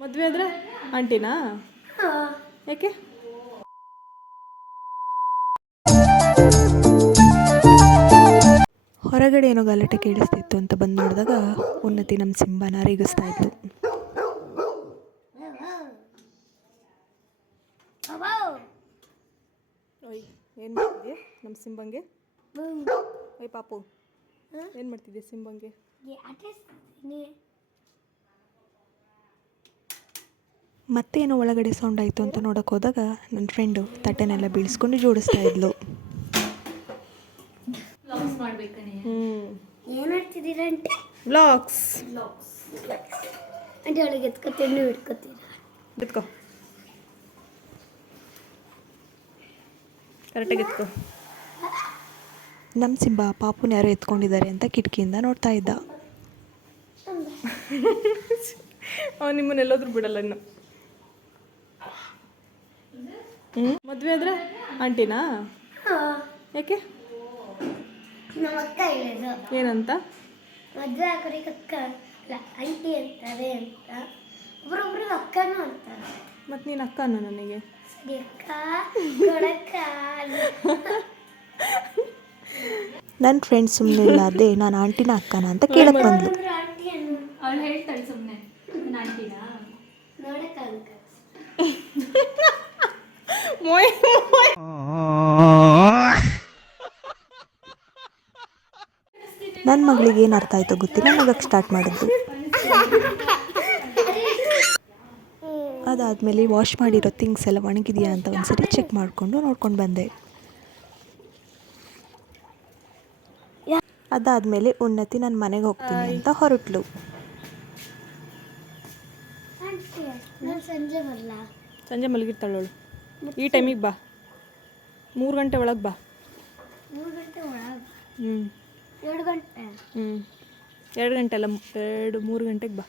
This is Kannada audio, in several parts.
ಮದುವೆ ಆದ್ರೆ ಆಂಟಿನಾ? ಯಾಕೆ? ಹೊರಗಡೆ ಏನೋ ಗಲಾಟೆ ಕೇಳಿಸ್ತಿತ್ತು ಅಂತ ಬಂದು ನೋಡಿದಾಗ ಉನ್ನತಿ ನಮ್ಮ ಸಿಂಬಾನ ರೇಗಿಸ್ತಾ ಇದ್ಲು. ಓಯ್, ಏನು ಮಾಡ್ತಿದ್ಯಾ ನಮ್ಮ ಸಿಂಬಂಗೆ? ಓಯ್ ಪಾಪು, ಏನು ಮಾಡ್ತಿದ್ಯಾ ಸಿಂಬಂಗೆ? ಮತ್ತೇನೋ ಒಳಗಡೆ ಸೌಂಡ್ ಆಯಿತು ಅಂತ ನೋಡೋಕೆ ಹೋದಾಗ ನನ್ನ ಫ್ರೆಂಡು ತಟ್ಟೆನೆಲ್ಲ ಬೀಳಿಸ್ಕೊಂಡು ಜೋಡಿಸ್ತಾ ಇದ್ಲು. ವ್ಲಾಗ್ಸ್ అంటే వాళ్ళకి ఎత్తుకొచ్చి ಎತ್ಕೋ, ಕರೆಕ್ಟಾಗಿ ಎತ್ಕೋ. ನಮ್ಮ ಸಿಂಬ ಪಾಪುನ ಯಾರೋ ಎತ್ಕೊಂಡಿದ್ದಾರೆ ಅಂತ ಕಿಟಕಿಯಿಂದ ನೋಡ್ತಾ ಇದ್ದ. ಅವನು ನಿಮ್ಮನ್ನೆಲ್ಲೋದ್ರೂ ಬಿಡಲ್ಲ ಇನ್ನು. ಮದುವೆ ಆದ್ರೆ ಆಂಟಿನಾ? ಯಾಕೆ? ನಮ್ಮ ಅಕ್ಕ ಹೇಳಿದ್ರು ಏನಂತ? ಮದುವೆ ಆಗೋರಿಗೆ ಅಕ್ಕ ಅಲ್ಲ ಆಂಟಿ ಅಂತಾರೆ ಅಂತ. ಒಬ್ರೊಬ್ರಿಗೆ ಅಕ್ಕನೂ ಅಂತಾರೆ. ಮತ್ತು ನೀನು ಅಕ್ಕನ ನನಗೆ? ಸರಿ ಅಕ್ಕ ಕೊಡಕ್ಕ. ನನ್ನ ಫ್ರೆಂಡ್ ಸುಮ್ಮನೆ ಇಲ್ಲ ಅದೇ ನಾನು ಆಂಟಿನ ಅಕ್ಕನ ಅಂತ ಕೇಳಕ್ಕೆ ಬಂದ್ಲು. ಆಂಟಿ ಅನ್ನು ಅವಳು ಹೇಳ್ತಾಳೆ ಸುಮ್ಮನೆ ಆಂಟಿನಾ ನೋಡಕ್ಕ ಅಂಕ. ನನ್ನ ಮಗಳಿಗೆ ಏನು ಅರ್ಥ ಆಯಿತೋ ಗೊತ್ತಿಲ್ಲ, ನಗಕ್ಕೆ ಸ್ಟಾರ್ಟ್ ಮಾಡಿದ್ಲು. ಅದಾದಮೇಲೆ ವಾಶ್ ಮಾಡಿರೋ ಥಿಂಗ್ಸ್ ಎಲ್ಲ ಒಣಗಿದೆಯಾ ಅಂತ ಒಂದ್ಸರಿ ಚೆಕ್ ಮಾಡಿಕೊಂಡು ನೋಡ್ಕೊಂಡು ಬಂದೆ. ಅದಾದಮೇಲೆ ಉನ್ನತಿ ನನ್ನ ಮನೆಗೆ ಹೋಗ್ತೀನಿ ಅಂತ ಹೊರಟ್ಲು. ನಾನು ಸಂಜೆ ಬರಲ್ಲ. ಸಂಜೆ ಮಲಗಿರ್ತಾಳವಳು. ಈ ಟೈಮಿಗೆ ಬಾ, 3 ಗಂಟೆ ಒಳಗೆ ಬಾ. 3 ಗಂಟೆ ಒಳಗೆ? 2 ಗಂಟೆ? 2 ಗಂಟೆ ಅಲ್ಲ, 3 ಗಂಟೆಗೆ ಬಾ.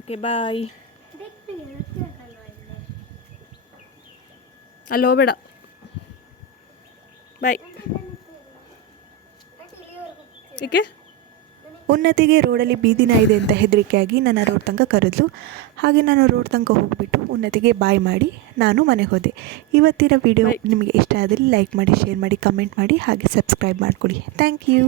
ಓಕೆ, ಬಾಯ್. ಅಲ್ಲಿ ಹೋಗಬೇಡ, ಬಾಯ್. ಏಕೆ? ಉನ್ನತಿಗೆ ರೋಡಲ್ಲಿ ಬೀದಿನ ಇದೆ ಅಂತ ಹೆದರಿಕೆಯಾಗಿ ನನ್ನ ರೋಡ್ ತನಕ ಕರೆದ್ಲು. ಹಾಗೆ ನಾನು ರೋಡ್ ತನಕ ಹೋಗಿಬಿಟ್ಟು ಉನ್ನತಿಗೆ ಬಾಯ್ ಮಾಡಿ ನಾನು ಮನೆಗೆ ಹೋದೆ. ಇವತ್ತಿನ ವಿಡಿಯೋ ನಿಮಗೆ ಇಷ್ಟ ಆದರೆ ಲೈಕ್ ಮಾಡಿ, ಶೇರ್ ಮಾಡಿ, ಕಮೆಂಟ್ ಮಾಡಿ, ಹಾಗೆ ಸಬ್ಸ್ಕ್ರೈಬ್ ಮಾಡಿಕೊಡಿ. Thank you.